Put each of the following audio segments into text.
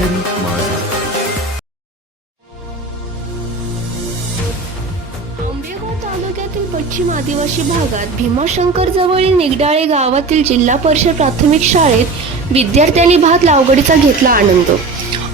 सोनेरी माझा. आंबेगाव तालुक्यातील पश्चिम आदिवासी भागात भीमाशंकर जवळील निगडाळे गावातील जिल्हा परिषद प्राथमिक शाळेत विद्यार्थ्यांनी भात लागवडीचा घेतला आनंद.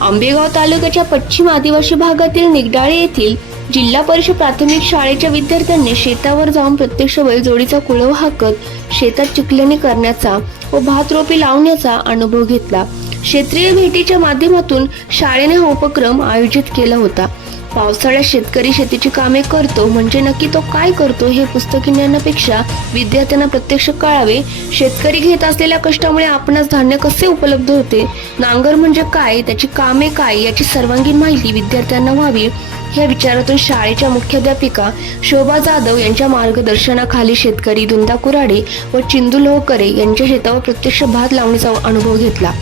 आंबेगाव तालुक्याच्या पश्चिम आदिवासी भागातील निगडाळे येथील जिल्हा परिषद प्राथमिक शाळेच्या विद्यार्थ्यांनी शेतावर जाऊन प्रत्यक्ष बैलजोडीचा कुळव हाकत शेतात चिखलणी करण्याचा व भात रोपे लावण्याचा अनुभव घेतला. क्षेत्रीय भेटीच्या माध्यमातून शाळेने हा उपक्रम आयोजित केला होता. पावसाळ्यात शेतकरी शेतीची कामे करतो म्हणजे नक्की तो काय करतो हे पुस्तकी ज्ञानापेक्षा विद्यार्थ्यांना प्रत्यक्ष कळावे. शेतकरी घेत असलेल्या कष्टामुळे आपणास धान्य कसे उपलब्ध होते, नांगर म्हणजे काय, त्याची कामे काय याची सर्वांगीण माहिती विद्यार्थ्यांना व्हावी या विचारातून शाळेच्या मुख्याध्यापिका शोभा जाधव यांच्या मार्गदर्शनाखाली शेतकरी धुंदा कुराडे व चिंदू लोहकरे यांच्या शेतावर प्रत्यक्ष भात लावणीचा अनुभव घेतला.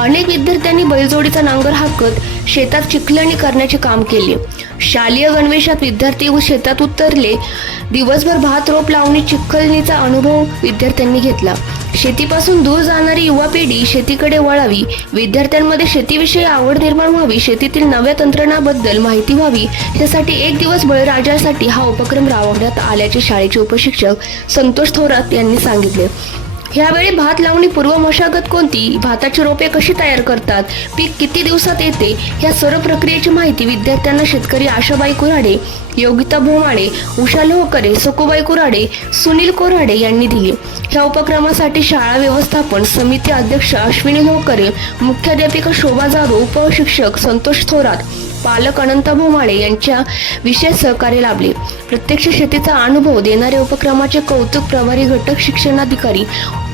अनेक विद्यार्थ्यांनी बैलजोडीचा नांगर हाकत शेतात चिखलणी करण्याचे काम केले. शालेय गणवेशात विद्यार्थी व शेतात उतरले. दिवसभर भात रोप लावणी चिखलणीचा अनुभव विद्यार्थ्यांनी घेतला. शेतीपासून दूर जाणारी युवा पिढी शेतीकडे वळावी, विद्यार्थ्यांमध्ये शेतीविषयी आवड निर्माण व्हावी, शेतीतील नव्या तंत्रज्ञानाबद्दल माहिती व्हावी यासाठी एक दिवस बळीराजासाठी हा उपक्रम राबवण्यात आल्याचे शाळेचे उपशिक्षक संतोष थोरात यांनी सांगितले. यावेळी भात लावणी पूर्व मशागत कोणती, भाताची रोपे कशी तयार करतात, पीक किती दिवसात येते या सर्व प्रक्रियेची माहिती विद्यार्थ्यांना शेतकरी आशाबाई कुराडे, योगिता भोमाळे, उषा लोहकरे, सकुबाई कुराडे, सुनील कोराडे यांनी दिली. या उपक्रमासाठी शाळा व्यवस्थापन समिती अध्यक्ष अश्विनी लोहकरे, मुख्याध्यापिका शोभा जाधव, उपशिक्षक संतोष थोरात, पालक अनंत भोमाळे यांच्या विशेष सहकार्य लाभले. प्रत्यक्ष शेतीचा अनुभव देणाऱ्या उपक्रमाचे कौतुक प्रभारी घटक शिक्षणाधिकारी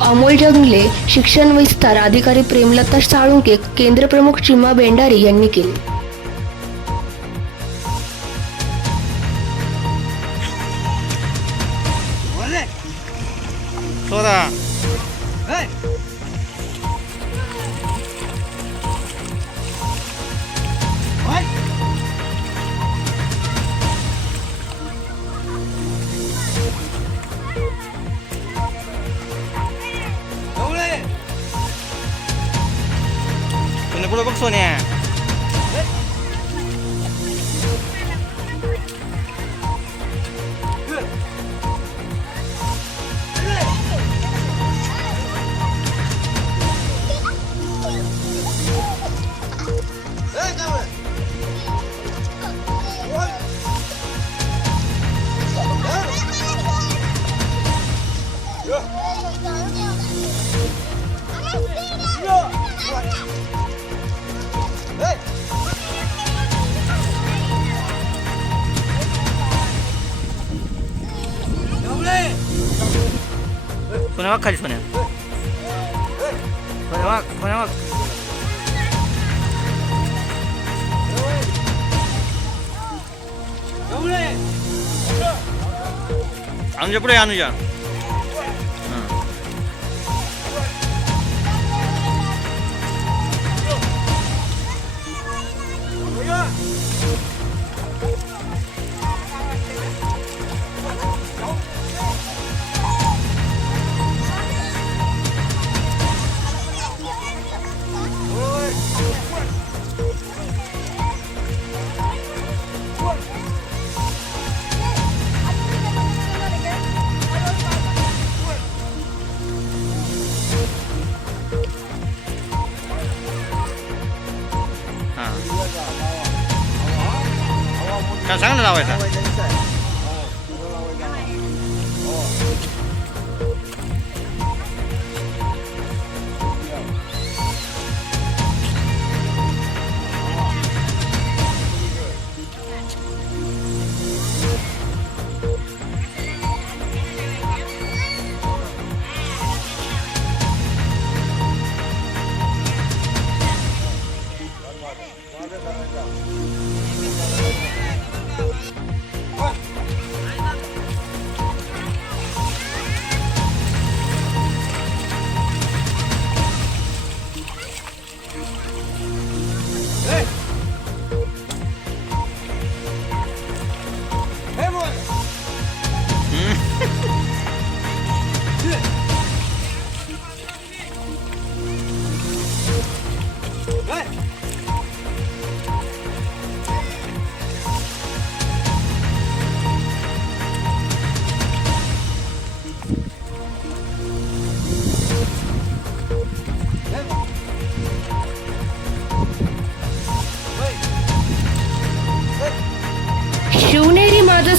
अमोल जंगले, शिक्षण विस्तार अधिकारी प्रेमलता साळुंके, केंद्र प्रमुख चिमा बेंडारी यांनी केले. पुढे बघ सोन्या. सोन्या वाघ खाली, सोन्या सोन्या वाघ, सोन्या वाघ. अनुजा पुढे, अनुजा. काय सांग ना लावायचा.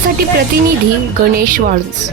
महाराष्ट्रासाठी प्रतिनिधी गणेश वाळूज.